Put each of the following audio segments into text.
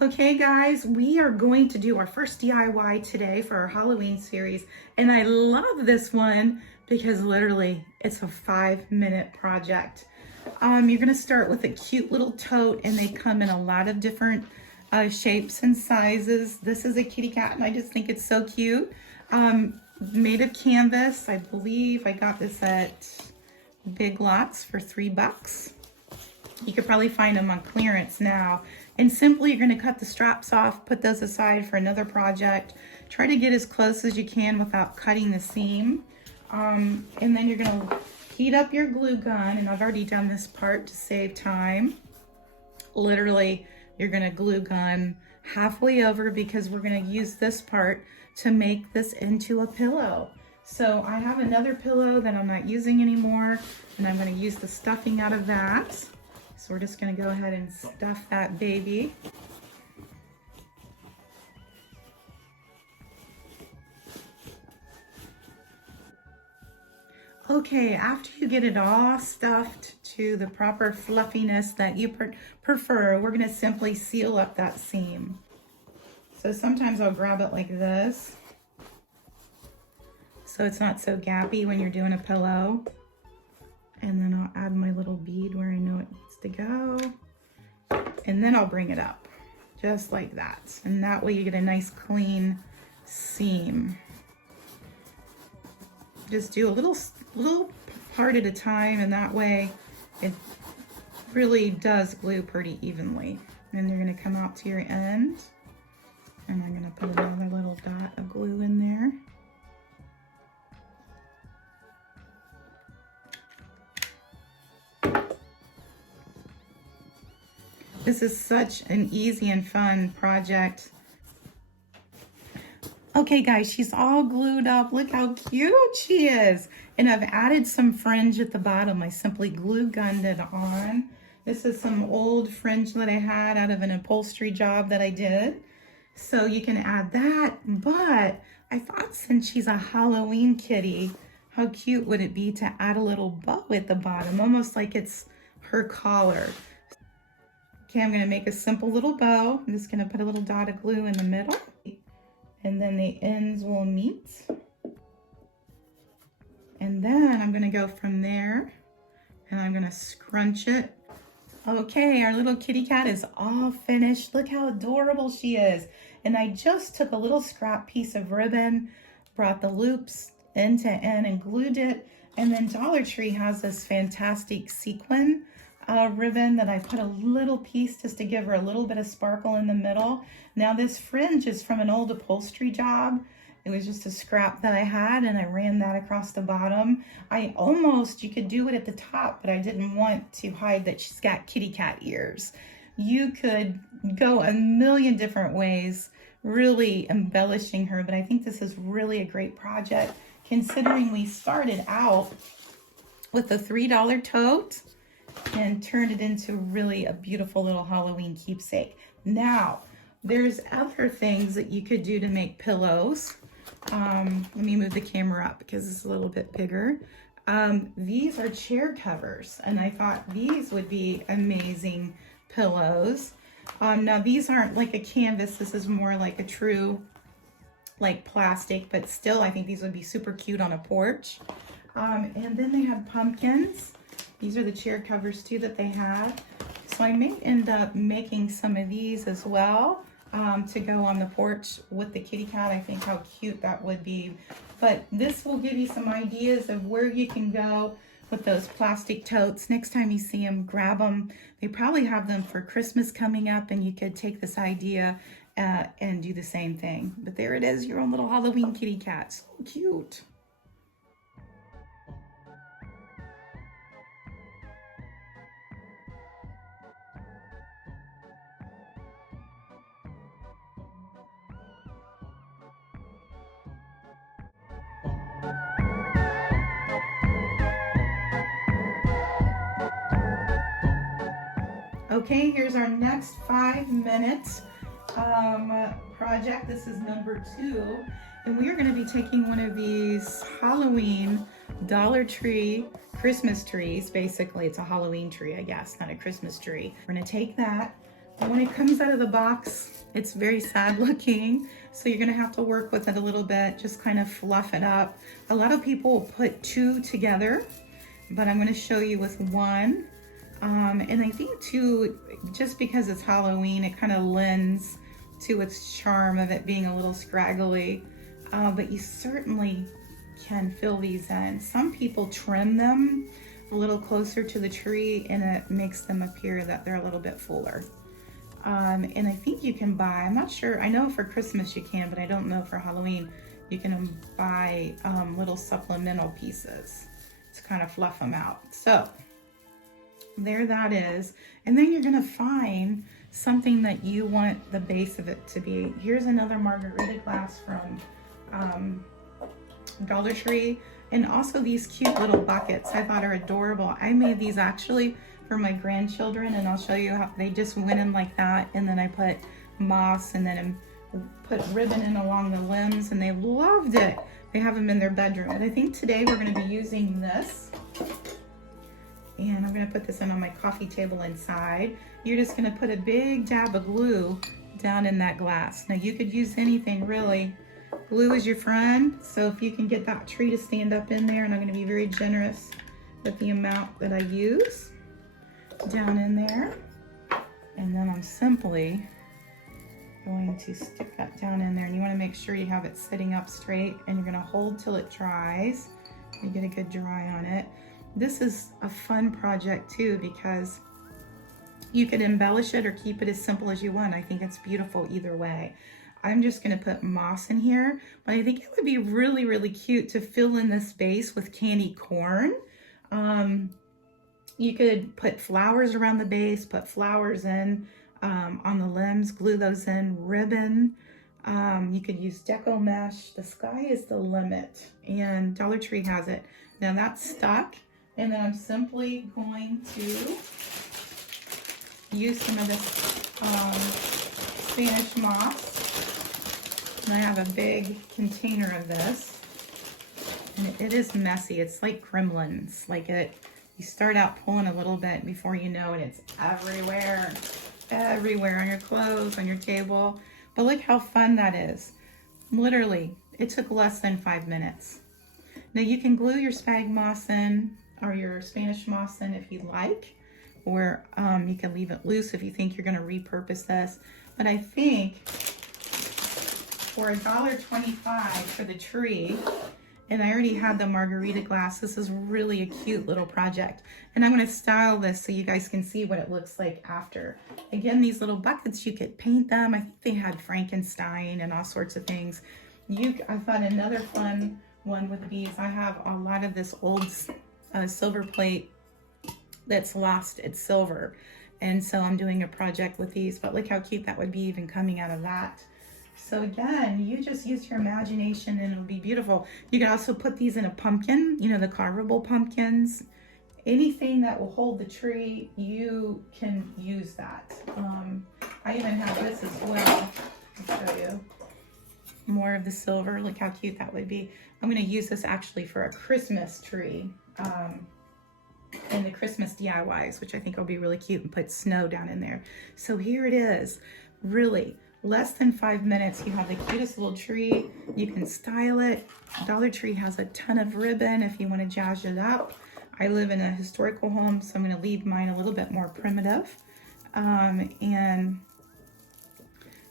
Okay guys, we are going to do our first DIY today for our Halloween series. And I love this one because literally it's a 5-minute project. You're gonna start with a cute little tote and they come in a lot of different shapes and sizes. This is a kitty cat and I just think it's so cute. Made of canvas. I believe I got this at Big Lots for $3. You could probably find them on clearance now. And simply you're going to cut the straps off, put those aside for another project. Try to get as close as you can without cutting the seam. And then you're going to heat up your glue gun, and I've already done this part to save time. Literally, you're going to glue gun halfway over because we're going to use this part to make this into a pillow. So I have another pillow that I'm not using anymore, and I'm going to use the stuffing out of that. So we're just going to go ahead and stuff that baby. Okay, after you get it all stuffed to the proper fluffiness that you prefer, we're going to simply seal up that seam. So sometimes I'll grab it like this, so it's not so gappy when you're doing a pillow. And then I'll add my little bead where I know it needs to go. And then I'll bring it up, just like that. And that way you get a nice clean seam. Just do a little part at a time, and that way it really does glue pretty evenly. And you're gonna come out to your end, and I'm gonna put another little dot of glue in there. This is such an easy and fun project. Okay guys, she's all glued up. Look how cute she is. And I've added some fringe at the bottom. I simply glue gunned it on. This is some old fringe that I had out of an upholstery job that I did. So you can add that, but I thought since she's a Halloween kitty, how cute would it be to add a little bow at the bottom, almost like it's her collar. Okay, I'm going to make a simple little bow. I'm just going to put a little dot of glue in the middle, and then the ends will meet. And then I'm going to go from there, and I'm going to scrunch it. Okay, our little kitty cat is all finished. Look how adorable she is. And I just took a little scrap piece of ribbon, brought the loops end to end and glued it. And then Dollar Tree has this fantastic sequin ribbon that I put a little piece just to give her a little bit of sparkle in the middle. Now this fringe is from an old upholstery job. It was just a scrap that I had, and I ran that across the bottom. You could do it at the top, but I didn't want to hide that she's got kitty cat ears. You could go a million different ways, really embellishing her, but I think this is really a great project considering we started out with a $3 tote and turned it into really a beautiful little Halloween keepsake. Now, there's other things that you could do to make pillows. Let me move the camera up because it's a little bit bigger. These are chair covers, and I thought these would be amazing pillows. Now these aren't like a canvas, this is more like a true like plastic, but still I think these would be super cute on a porch. And then they have pumpkins. These are the chair covers too that they have. So I may end up making some of these as well to go on the porch with the kitty cat. I think how cute that would be. But this will give you some ideas of where you can go with those plastic totes. Next time you see them, grab them. They probably have them for Christmas coming up, and you could take this idea and do the same thing. But there it is, your own little Halloween kitty cat. So cute. Okay, here's our next 5-minute project. This is number 2, and we are going to be taking one of these Halloween Dollar Tree Christmas trees. Basically, it's a Halloween tree, I guess, not a Christmas tree. We're going to take that, When it comes out of the box, it's very sad looking. So you're gonna have to work with it a little bit, just kind of fluff it up. A lot of people put two together, but I'm gonna show you with one. And I think too, just because it's Halloween, it kind of lends to its charm of it being a little scraggly. But you certainly can fill these in. Some people trim them a little closer to the tree and it makes them appear that they're a little bit fuller. And I think you can buy, I'm not sure, I know for Christmas you can, but I don't know for Halloween, you can buy little supplemental pieces to kind of fluff them out. So there that is. And then you're gonna find something that you want the base of it to be. Here's another margarita glass from Dollar Tree. And also these cute little buckets I thought are adorable. I made these actually for my grandchildren, and I'll show you how they just went in like that, and then I put moss and then put ribbon in along the limbs, and they loved it. They have them in their bedroom. And I think today we're gonna be using this. And I'm gonna put this in on my coffee table inside. You're just gonna put a big dab of glue down in that glass. Now you could use anything really. Glue is your friend, so if you can get that tree to stand up in there, and I'm gonna be very generous with the amount that I use down in there. And then I'm simply going to stick that down in there, and you wanna make sure you have it sitting up straight, and you're gonna hold till it dries. You get a good dry on it. This is a fun project too, because you can embellish it or keep it as simple as you want. I think it's beautiful either way. I'm just gonna put moss in here, but I think it would be really, really cute to fill in this space with candy corn. You could put flowers around the base, put flowers in on the limbs, glue those in, ribbon. You could use deco mesh. The sky is the limit, and Dollar Tree has it. Now that's stuck, and then I'm simply going to use some of this Spanish moss. And I have a big container of this, and it is messy. It's like gremlins. Like you start out pulling a little bit, before you know it, it's everywhere, everywhere on your clothes, on your table. But look how fun that is. Literally, it took less than 5 minutes. Now you can glue your spag moss in, or your Spanish moss in if you like, or you can leave it loose if you think you're gonna repurpose this. But I think for $1.25 for the tree, and I already had the margarita glass, this is really a cute little project. And I'm gonna style this so you guys can see what it looks like after. Again, these little buckets, you could paint them. I think they had Frankenstein and all sorts of things. I thought another fun one with these, I have a lot of this old silver plate that's lost its silver. And so I'm doing a project with these, but look how cute that would be even coming out of that. So again, you just use your imagination and it'll be beautiful. You can also put these in a pumpkin, you know, the carvable pumpkins. Anything that will hold the tree, you can use that. I even have this as well. I'll show you more of the silver. Look how cute that would be. I'm gonna use this actually for a Christmas tree and the Christmas DIYs, which I think will be really cute, and put snow down in there. So here it is, really. Less than 5 minutes, you have the cutest little tree. You can style it. Dollar Tree has a ton of ribbon if you want to jazz it up. I live in a historical home, so I'm going to leave mine a little bit more primitive. And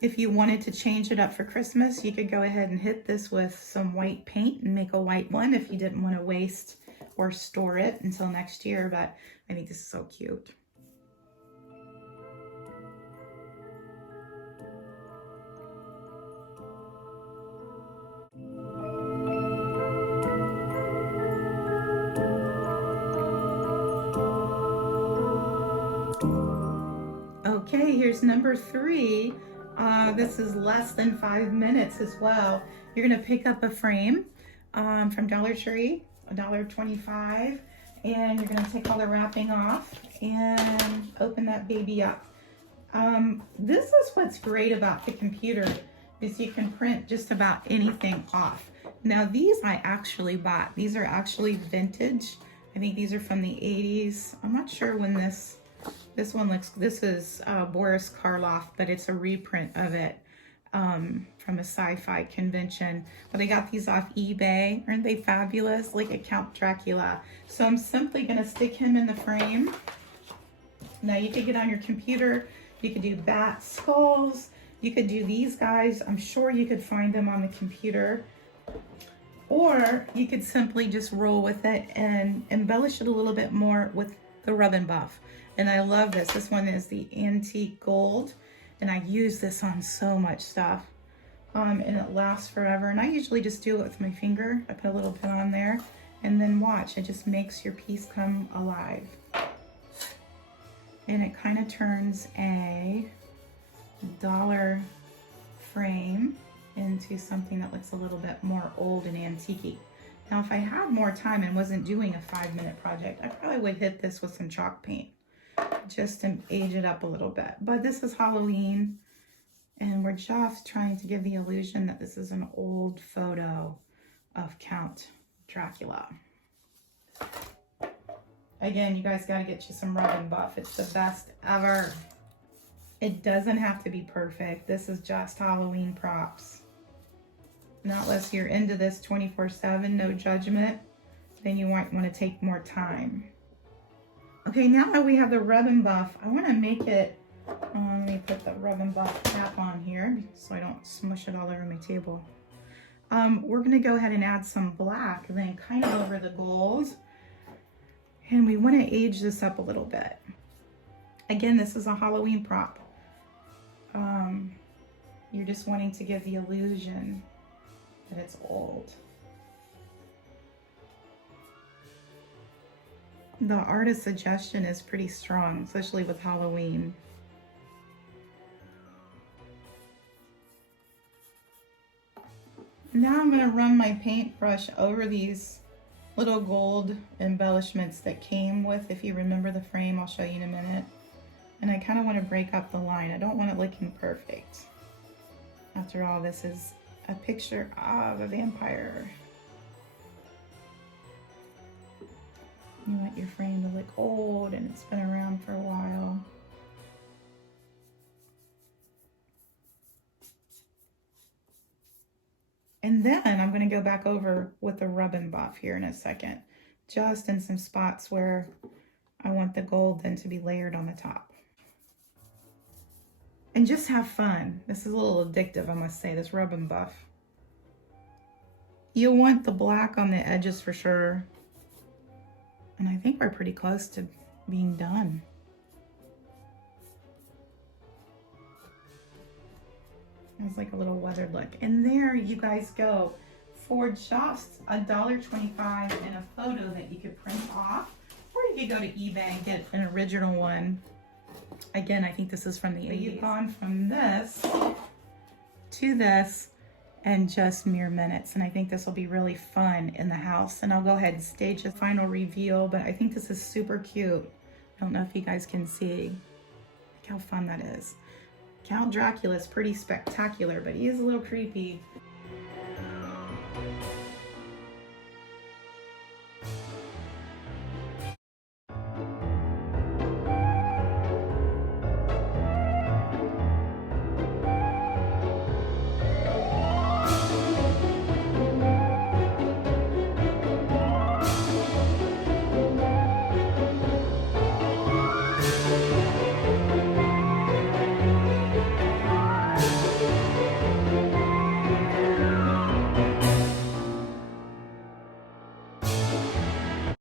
if you wanted to change it up for Christmas, you could go ahead and hit this with some white paint and make a white one if you didn't want to waste or store it until next year. But I think this is so cute. Okay, here's number 3. This is less than 5 minutes as well. You're gonna pick up a frame from Dollar Tree, $1.25, and you're gonna take all the wrapping off and open that baby up. This is what's great about the computer, is you can print just about anything off. Now these I actually bought. These are actually vintage. I think these are from the 80s. I'm not sure when this This one looks, this is Boris Karloff, but it's a reprint of it from a sci-fi convention. But I got these off eBay. Aren't they fabulous? Like a Count Dracula. So I'm simply gonna stick him in the frame. Now you could get on your computer, you could do bat skulls, you could do these guys. I'm sure you could find them on the computer. Or you could simply just roll with it and embellish it a little bit more with the Rub and Buff. And I love this. This one is the antique gold. And I use this on so much stuff. And it lasts forever. And I usually just do it with my finger. I put a little bit on there. And then watch. It just makes your piece come alive. And it kind of turns a dollar frame into something that looks a little bit more old and antique-y. Now, if I had more time and wasn't doing a 5-minute project, I probably would hit this with some chalk paint just to age it up a little bit. But this is Halloween, and we're just trying to give the illusion that this is an old photo of Count Dracula. Again, you guys got to get you some Rub and Buff. It's the best ever. It doesn't have to be perfect. This is just Halloween props. Not unless you're into this 24/7, no judgment, then you might want to take more time. Okay, now that we have the Rub and Buff, I want to make it, let me put the Rub and Buff cap on here so I don't smush it all over my table. We're going to go ahead and add some black, then kind of over the gold. And we want to age this up a little bit. Again, this is a Halloween prop. You're just wanting to give the illusion that it's old. The artist suggestion is pretty strong, especially with Halloween. Now I'm going to run my paintbrush over these little gold embellishments that came with, if you remember the frame, I'll show you in a minute. And I kind of want to break up the line. I don't want it looking perfect. After all, this is a picture of a vampire. You want your frame to look old and it's been around for a while. And then I'm going to go back over with the Rub and Buff here in a second, just in some spots where I want the gold then to be layered on the top. And just have fun. This is a little addictive, I must say, this Rub and Buff. You'll want the black on the edges for sure. And I think we're pretty close to being done. It's like a little weathered look. And there you guys go. For just $1.25 and a photo that you could print off. Or you could go to eBay and get an original one. Again, I think this is from the 80s. You've gone from this to this in just mere minutes. And I think this will be really fun in the house. And I'll go ahead and stage a final reveal, but I think this is super cute. I don't know if you guys can see. Look how fun that is. Count Dracula is pretty spectacular, but he is a little creepy.